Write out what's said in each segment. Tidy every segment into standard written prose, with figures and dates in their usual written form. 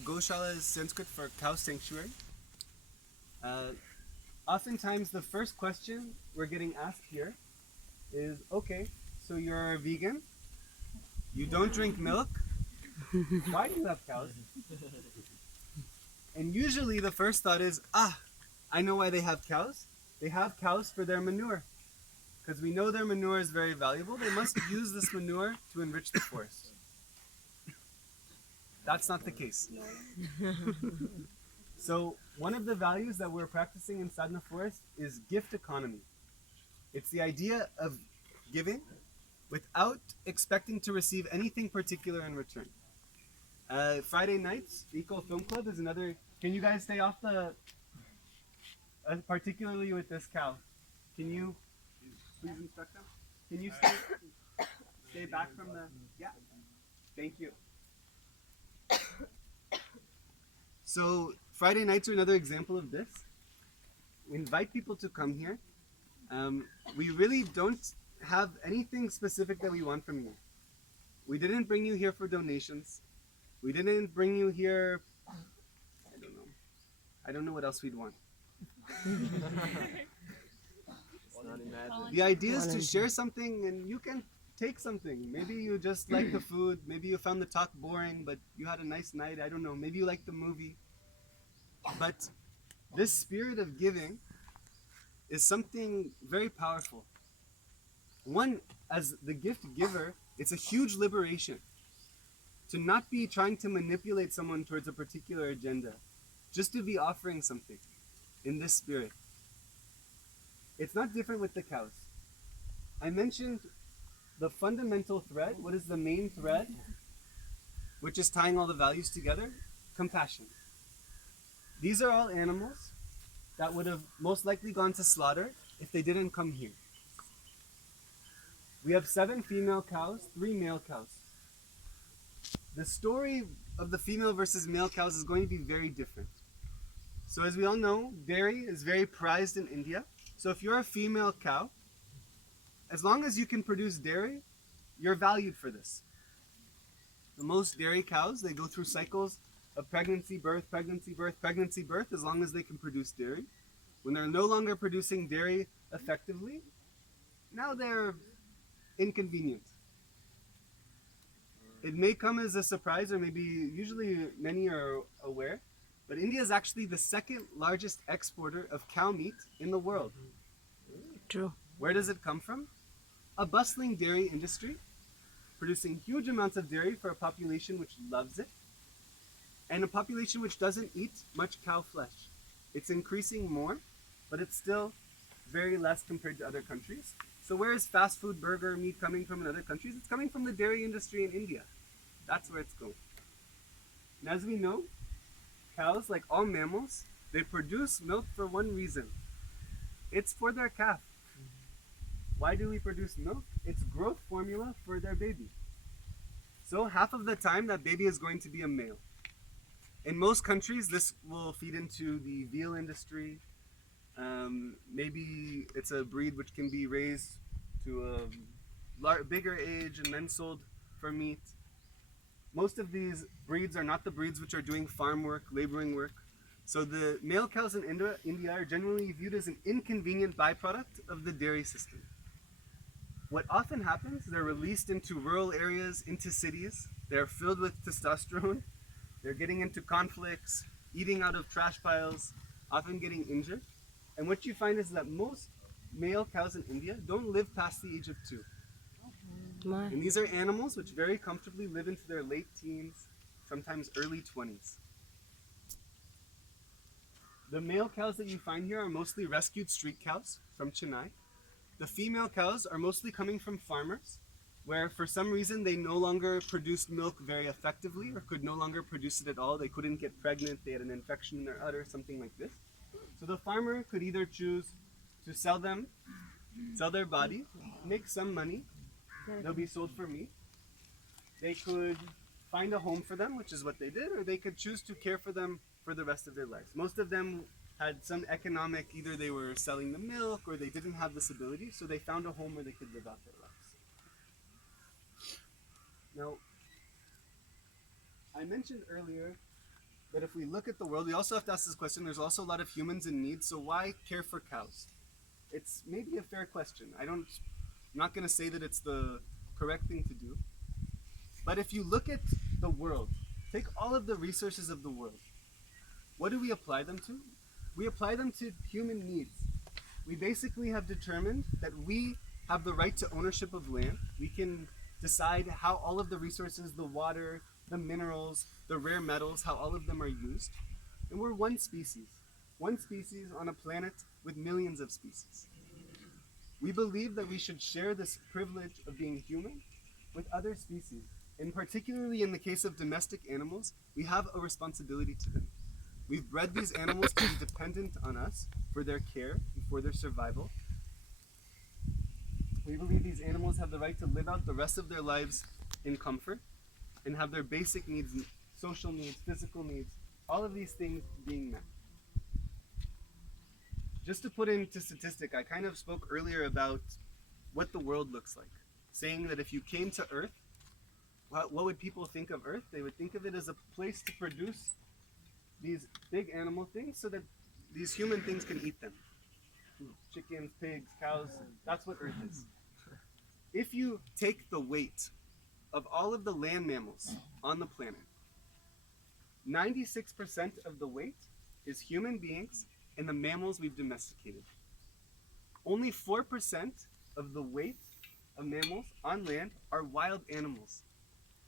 Gaushala is Sanskrit for cow sanctuary. Uh, Oftentimes, the first question we're getting asked here is, okay, so you're a vegan, you don't drink milk, why do you have cows? And usually the first thought is, I know why they have cows. They have cows for their manure. Because we know their manure is very valuable, they must use this manure to enrich the forest. That's not the case. So one of the values that we're practicing in Sadhana Forest is gift economy. It's the idea of giving without expecting to receive anything particular in return. Friday nights, Eco Film Club is another. Can you guys stay off the, particularly with this cow? Can you please instruct them? Can you stay back from the, yeah, thank you. So Friday nights are another example of this. We invite people to come here. We really don't have anything specific that we want from you. We didn't bring you here for donations. We didn't bring you here, I don't know what else we'd want. The idea is to share something and you can take something. Maybe you just like the food, maybe you found the talk boring, but you had a nice night, I don't know, maybe you liked the movie. But this spirit of giving is something very powerful. One, as the gift giver, it's a huge liberation to not be trying to manipulate someone towards a particular agenda, just to be offering something in this spirit. It's not different with the cows. I mentioned the fundamental thread. What is the main thread, which is tying all the values together? Compassion. These are all animals that would have most likely gone to slaughter if they didn't come here. We have 7 female cows, 3 male cows. The story of the female versus male cows is going to be very different. So as we all know, dairy is very prized in India. So if you're a female cow, as long as you can produce dairy, you're valued for this. The most dairy cows, they go through cycles of pregnancy, birth, pregnancy, birth, pregnancy, birth, as long as they can produce dairy. When they're no longer producing dairy effectively, now they're inconvenient. It may come as a surprise, or maybe usually many are aware, but India is actually the second largest exporter of cow meat in the world. True. Where does it come from? A bustling dairy industry, producing huge amounts of dairy for a population which loves it, and a population which doesn't eat much cow flesh. It's increasing more, but it's still very less compared to other countries. So where is fast food burger meat coming from in other countries? It's coming from the dairy industry in India. That's where it's going. And as we know, cows, like all mammals, they produce milk for one reason. It's for their calf. Why do we produce milk? It's growth formula for their baby. So half of the time that baby is going to be a male. In most countries, this will feed into the veal industry. Maybe it's a breed which can be raised to a bigger age and then sold for meat. Most of these breeds are not the breeds which are doing farm work, laboring work. So the male cows in India are generally viewed as an inconvenient byproduct of the dairy system. What often happens, they're released into rural areas, into cities. They're filled with testosterone. They're getting into conflicts, eating out of trash piles, often getting injured. And what you find is that most male cows in India don't live past the age of 2. And these are animals which very comfortably live into their late teens, sometimes early 20s. The male cows that you find here are mostly rescued street cows from Chennai. The female cows are mostly coming from farmers, where for some reason they no longer produced milk very effectively or could no longer produce it at all. They couldn't get pregnant, they had an infection in their udder, something like this. So the farmer could either choose to sell them, sell their body, make some money, they'll be sold for meat. They could find a home for them, which is what they did, or they could choose to care for them for the rest of their lives. Most of them had some economic, either they were selling the milk or they didn't have this ability, so they found a home where they could live out their lives. Now, I mentioned earlier that if we look at the world, we also have to ask this question. There's also a lot of humans in need, so why care for cows? It's maybe a fair question. I'm not going to say that it's the correct thing to do. But if you look at the world, take all of the resources of the world, what do we apply them to? We apply them to human needs. We basically have determined that we have the right to ownership of land. We can decide how all of the resources, the water, the minerals, the rare metals, how all of them are used. And we're one species on a planet with millions of species. We believe that we should share this privilege of being human with other species. And particularly in the case of domestic animals, we have a responsibility to them. We've bred these animals to be dependent on us for their care and for their survival. We believe these animals have the right to live out the rest of their lives in comfort and have their basic needs, social needs, physical needs, all of these things being met. Just to put into statistic, I kind of spoke earlier about what the world looks like, saying that if you came to Earth, what would people think of Earth? They would think of it as a place to produce these big animal things so that these human things can eat them. Chickens, pigs, cows, that's what Earth is. If you take the weight of all of the land mammals on the planet, 96% of the weight is human beings and the mammals we've domesticated. Only 4% of the weight of mammals on land are wild animals.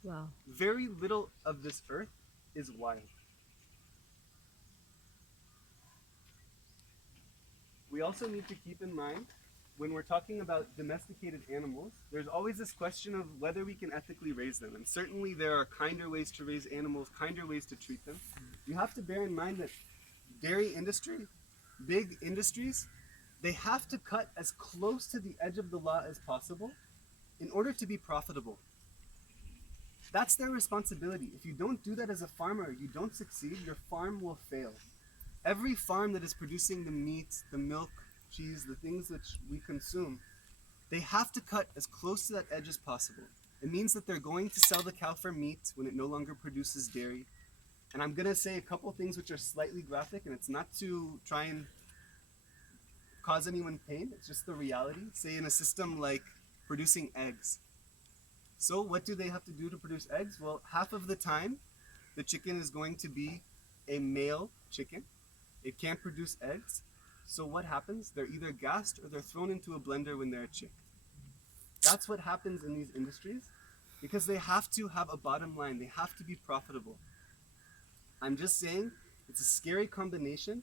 Wow. Very little of this earth is wild. We also need to keep in mind, when we're talking about domesticated animals, there's always this question of whether we can ethically raise them. And certainly there are kinder ways to raise animals, kinder ways to treat them. You have to bear in mind that dairy industry, big industries, they have to cut as close to the edge of the law as possible in order to be profitable. That's their responsibility. If you don't do that as a farmer, you don't succeed, your farm will fail. Every farm that is producing the meat, the milk, cheese, the things that we consume, they have to cut as close to that edge as possible. It means that they're going to sell the cow for meat when it no longer produces dairy. And I'm going to say a couple things which are slightly graphic, and it's not to try and cause anyone pain, it's just the reality. Say in a system like producing eggs. So what do they have to do to produce eggs? Well, half of the time, the chicken is going to be a male chicken. It can't produce eggs. So what happens? They're either gassed or they're thrown into a blender when they're chicked. That's what happens in these industries because they have to have a bottom line. They have to be profitable. I'm just saying it's a scary combination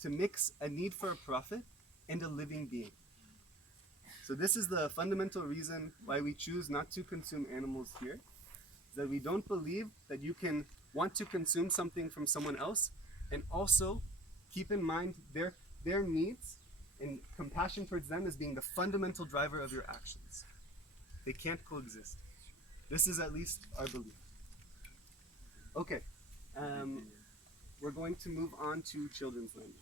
to mix a need for a profit and a living being. So this is the fundamental reason why we choose not to consume animals here, is that we don't believe that you can want to consume something from someone else and also keep in mind their needs and compassion towards them as being the fundamental driver of your actions. They can't coexist. This is at least our belief. Okay, we're going to move on to children's language.